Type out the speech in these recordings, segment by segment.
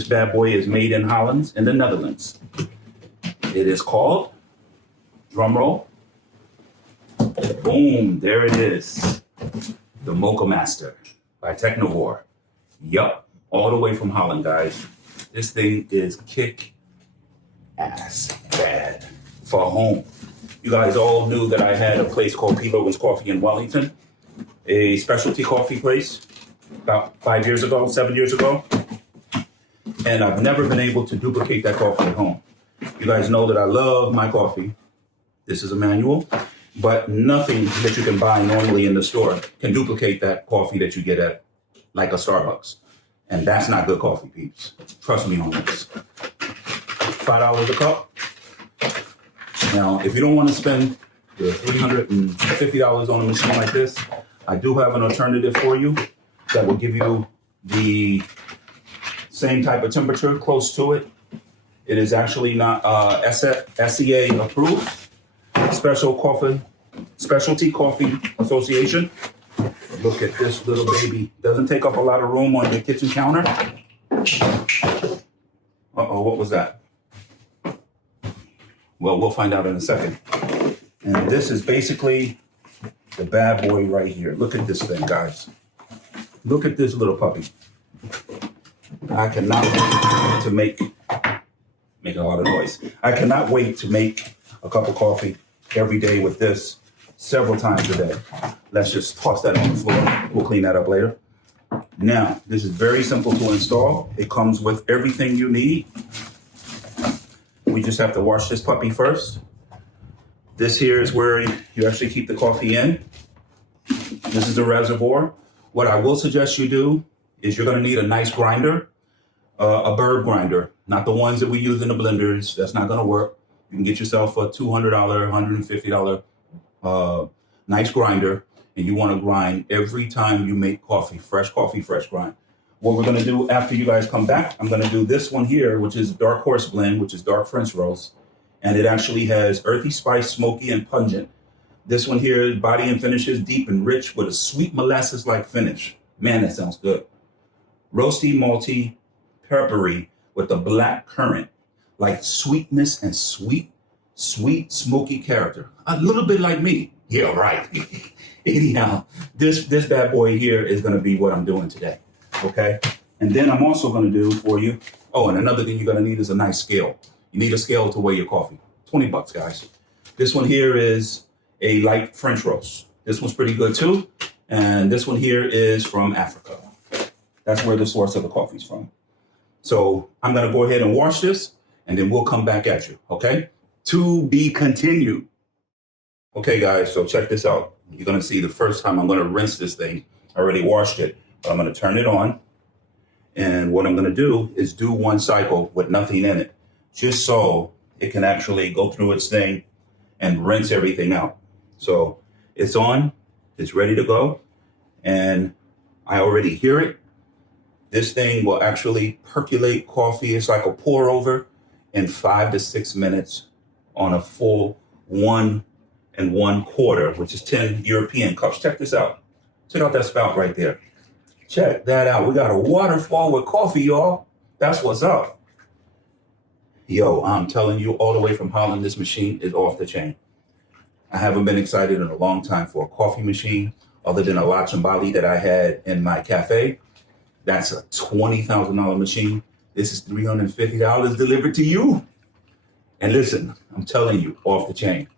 This bad boy is made in Holland in the Netherlands. It is called, drum roll, boom, there it is. The Moccamaster by Technovore. Yup, all the way from Holland, guys. This thing is kick ass bad for home. You guys all knew that I had a place called P. Logan's Coffee in Wellington, a specialty coffee place about 7 years ago. And I've never been able to duplicate that coffee at home. You guys know that I love my coffee. This is a manual, but nothing that you can buy normally in the store can duplicate that coffee that you get at like a Starbucks. And that's not good coffee, peeps. Trust me on this. $5 a cup. Now, if you don't want to spend the $350 on a machine like this, I do have an alternative for you that will give you the same type of temperature, close to it. It is actually not SCA approved, Specialty Coffee Association. Look at this little baby. Doesn't take up a lot of room on the kitchen counter. Uh-oh, what was that? Well, we'll find out in a second. And this is basically the bad boy right here. Look at this thing, guys. Look at this little puppy. I cannot wait to make a lot of noise. I cannot wait to make a cup of coffee every day with this several times a day. Let's just toss that on the floor. We'll clean that up later. Now, this is very simple to install. It comes with everything you need. We just have to wash this puppy first. This here is where you actually keep the coffee in. This is the reservoir. What I will suggest you do is you're gonna need a nice grinder, a bird grinder, not the ones that we use in the blenders. That's not gonna work. You can get yourself a $200, $150 nice grinder, and you wanna grind every time you make coffee, fresh grind. What we're gonna do after you guys come back, I'm gonna do this one here, which is Dark Horse Blend, which is dark French roast. And it actually has earthy spice, smoky, and pungent. This one here, body and finishes deep and rich with a sweet molasses-like finish. Man, that sounds good. Roasty, malty, peppery with a black currant, like sweetness and sweet, smoky character. A little bit like me. Yeah, right. Anyhow, this bad boy here is gonna be what I'm doing today, okay? And then I'm also gonna do for you, oh, and another thing you're gonna need is a nice scale. You need a scale to weigh your coffee. 20 bucks, guys. This one here is a light French roast. This one's pretty good too. And this one here is from Africa. That's where the source of the coffee's from. So I'm gonna go ahead and wash this and then we'll come back at you, okay? To be continued. Okay, guys, so check this out. You're gonna see the first time I'm gonna rinse this thing. I already washed it, but I'm gonna turn it on. And what I'm gonna do is do one cycle with nothing in it, just so it can actually go through its thing and rinse everything out. So it's on, it's ready to go, and I already hear it. This thing will actually percolate coffee. It's like a pour over in 5 to 6 minutes on a full 1 1/4, which is 10 European cups. Check this out. Check out that spout right there. Check that out. We got a waterfall with coffee, y'all. That's what's up. Yo, I'm telling you, all the way from Holland, this machine is off the chain. I haven't been excited in a long time for a coffee machine, other than a La Cimbali that I had in my cafe. That's a $20,000 machine. This is $350 delivered to you. And listen, I'm telling you, off the chain.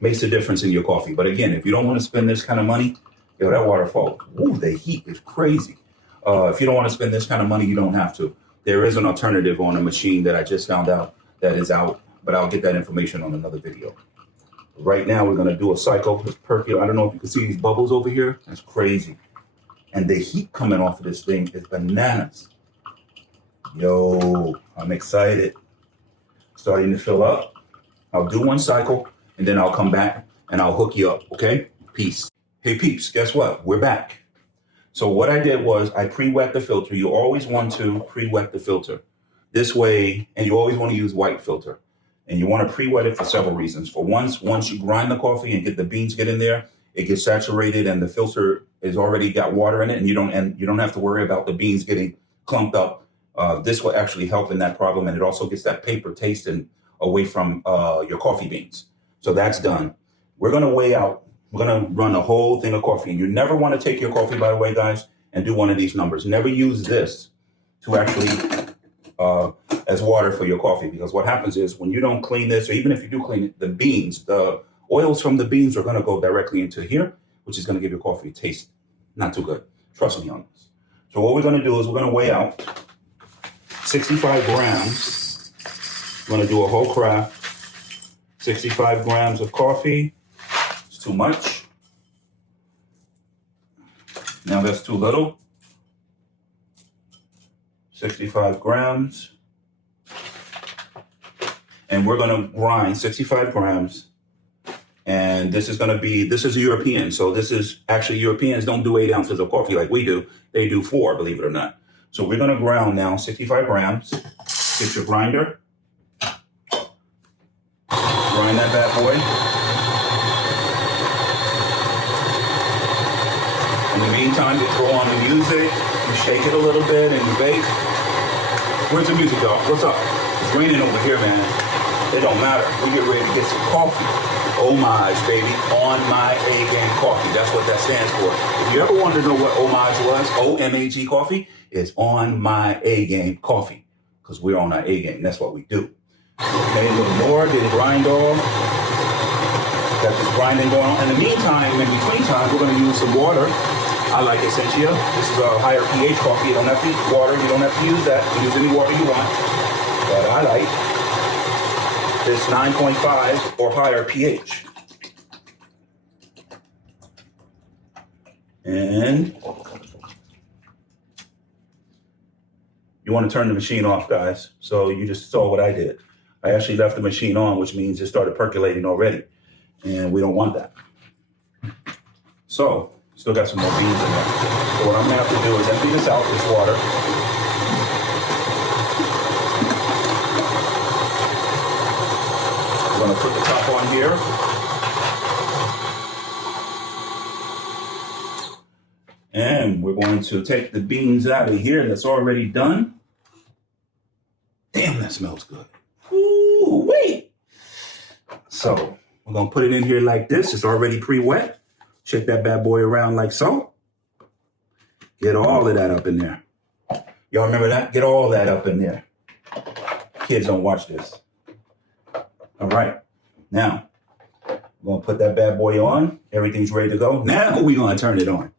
Makes a difference in your coffee. But again, if you don't want to spend this kind of money, yo, that waterfall, ooh, the heat is crazy. If you don't want to spend this kind of money, you don't have to. There is an alternative on a machine that I just found out that is out, but I'll get that information on another video. Right now, we're gonna do a cycle. It's percolate. I don't know if you can see these bubbles over here. That's crazy. And the heat coming off of this thing is bananas. Yo, I'm excited. Starting to fill up. I'll do one cycle, and then I'll come back and I'll hook you up, okay? Peace. Hey, peeps, guess what? We're back. So what I did was I pre-wet the filter. You always want to pre-wet the filter. This way, and you always want to use white filter. And you want to pre-wet it for several reasons. For once you grind the coffee and get the beans get in there, it gets saturated and the filter has already got water in it, and you don't have to worry about the beans getting clumped up This will actually help in that problem, and it also gets that paper taste away from your coffee beans. So that's done. We're going to weigh out. We're going to run a whole thing of coffee. And you never want to take your coffee, by the way, guys, and do one of these numbers. Never use this to actually as water for your coffee, because what happens is when you don't clean this, or even if you do clean it, the beans, the oils from the beans are going to go directly into here, which is going to give your coffee a taste not too good. Trust me on this. So what we're going to do is we're going to weigh out 65 grams. We're going to do a whole craft. 65 grams of coffee. It's too much. Now that's too little. 65 grams. And we're going to grind 65 grams. And this is a European. So this is actually, Europeans don't do 8 ounces of coffee like we do. They do 4, believe it or not. So we're going to ground now 65 grams. Get your grinder. Grind that bad boy. In the meantime, you throw on the music, you shake it a little bit, and you bake. Where's the music, dog? What's up? It's raining over here, man. It don't matter. We get ready to get some coffee. Homage, baby. On my A game coffee. That's what that stands for. If you ever wanted to know what homage was, OMAG coffee, it's on my A game coffee. Because we're on our A game. That's what we do. Okay, a little more, then grind off. Got this grinding going on. In the meantime, in between time, we're going to use some water. I like Essentia. This is a higher pH coffee. You don't have to use water. You don't have to use that. You use any water you want. But I like this 9.5 or higher pH. And you want to turn the machine off, guys. So you just saw what I did. I actually left the machine on, which means it started percolating already. And we don't want that. So, still got some more beans in there. So what I'm going to have to do is empty this out, this water. I'm going to put the top on here. And we're going to take the beans out of here that's already done. Damn, that smells good. Ooh, wait. So we're going to put it in here like this. It's already pre-wet. Shake that bad boy around like so. Get all of that up in there. Y'all remember that? Get all that up in there. Kids don't watch this. All right. Now, we're going to put that bad boy on. Everything's ready to go. Now we're going to turn it on.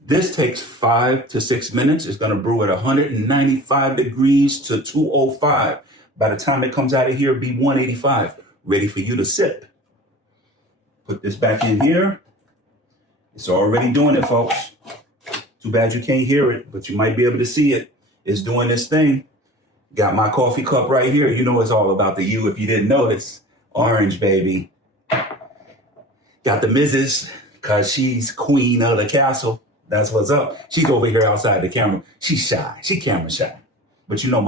This takes 5 to 6 minutes. It's going to brew at 195 degrees to 205. By the time it comes out of here, it'll be 185. Ready for you to sip. Put this back in here. It's already doing it, folks. Too bad you can't hear it, but you might be able to see it. It's doing this thing. Got my coffee cup right here. You know it's all about the you if you didn't notice. Orange, baby. Got the Mrs. because she's queen of the castle. That's what's up. She's over here outside the camera. She's shy. She camera shy. But you know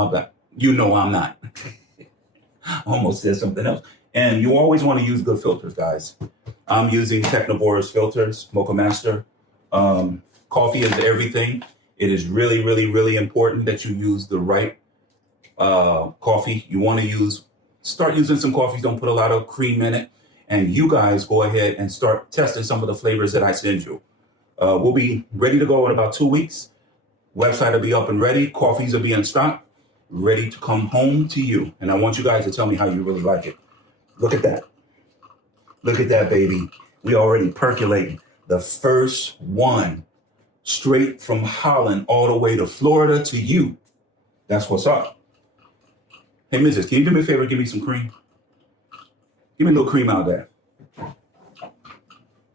I'm not. I almost said something else. And you always want to use good filters, guys. I'm using Technobora's filters, Moccamaster. Coffee is everything. It is really, really, really important that you use the right coffee. You want to start using some coffees. Don't put a lot of cream in it. And you guys go ahead and start testing some of the flavors that I send you. We'll be ready to go in about 2 weeks. Website will be up and ready. Coffees will be in stock, ready to come home to you. And I want you guys to tell me how you really like it. Look at that. Look at that, baby. We already percolating. The first one straight from Holland all the way to Florida to you. That's what's up. Hey, Mrs., can you do me a favor? Give me some cream. Give me a little cream out there.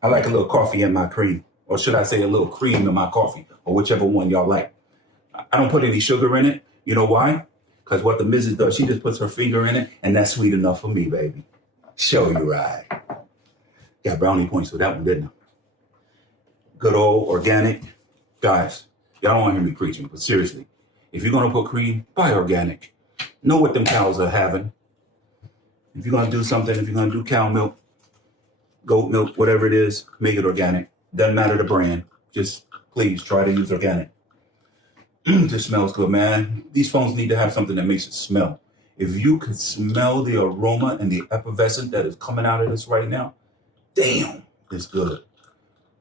I like a little coffee in my cream. Or should I say a little cream in my coffee, or whichever one y'all like. I don't put any sugar in it. You know why? Because what the Mrs. does, she just puts her finger in it, and that's sweet enough for me, baby. Show you right. Got brownie points for that one, didn't I? Good old organic. Guys, y'all don't want to hear me preaching, but seriously, if you're going to put cream, buy organic. Know what them cows are having. If you're going to do something, if you're going to do cow milk, goat milk, whatever it is, make it organic. Doesn't matter the brand. Just please try to use organic. This smells good, man. These phones need to have something that makes it smell. If you could smell the aroma and the effervescence that is coming out of this right now, damn, it's good.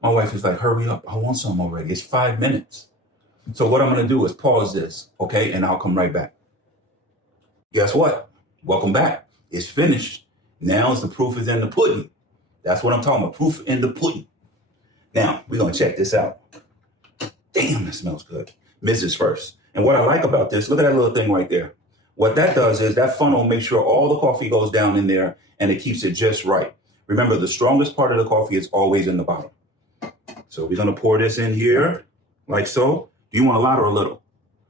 My wife is like, hurry up. I want some already. It's 5 minutes. So what I'm going to do is pause this, okay? And I'll come right back. Guess what? Welcome back. It's finished. Now the proof is in the pudding. That's what I'm talking about. Proof in the pudding. Now, we're going to check this out. Damn, that smells good. Mrs. first. And what I like about this, look at that little thing right there. What that does is that funnel makes sure all the coffee goes down in there and it keeps it just right. Remember, the strongest part of the coffee is always in the bottom. So we're going to pour this in here like so. Do you want a lot or a little?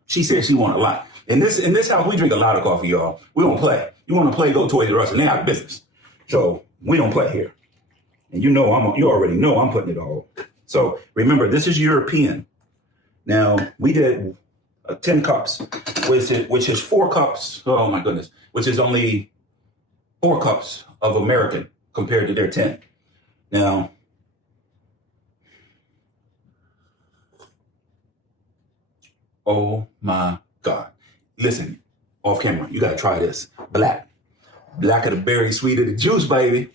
She said she want a lot. In this house, we drink a lot of coffee, y'all. We don't play. You want to play, go Toys R Us, and they have business. So we don't play here. And you already know I'm putting it all. So remember, this is European. Now, we did 10 cups, which is 4 cups. Oh, my goodness. Which is only 4 cups of American compared to their 10. Now, oh, my God. Listen, off camera, you got to try this. Black. Black of the berry, sweet of the juice, baby.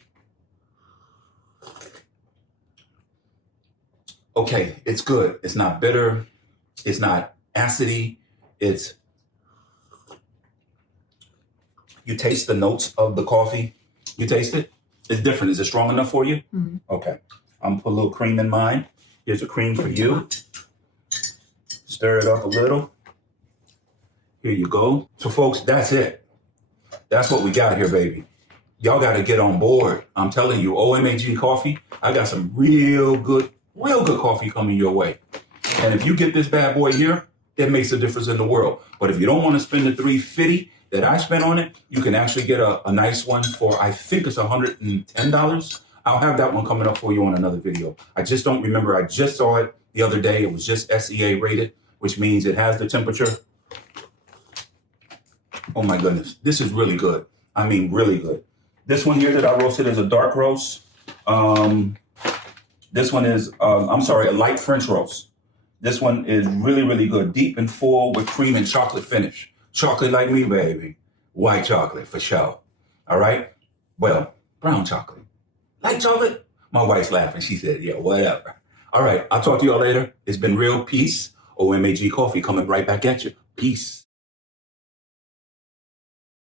Okay, it's good. It's not bitter. It's not acidy. You taste the notes of the coffee. You taste it? It's different. Is it strong enough for you? Mm-hmm. Okay. I'm gonna put a little cream in mine. Here's a cream for you. Stir it up a little. Here you go. So folks, that's it. That's what we got here, baby. Y'all got to get on board. I'm telling you, OMAG Coffee, I got some real good coffee coming your way. And if you get this bad boy here, it makes a difference in the world. But if you don't want to spend the $350 that I spent on it, you can actually get a nice one for, I think it's $110. I'll have that one coming up for you on another video. I just don't remember. I just saw it the other day. It was just SEA rated, which means it has the temperature. Oh my goodness. This is really good. I mean, really good. This one here that I roasted is a dark roast. This one is, a light French roast. This one is really, really good. Deep and full with cream and chocolate finish. Chocolate like me, baby. White chocolate for sure. All right? Well, brown chocolate. Light chocolate? My wife's laughing. She said, yeah, whatever. All right. I'll talk to y'all later. It's been real. Peace. OMAG Coffee coming right back at you. Peace.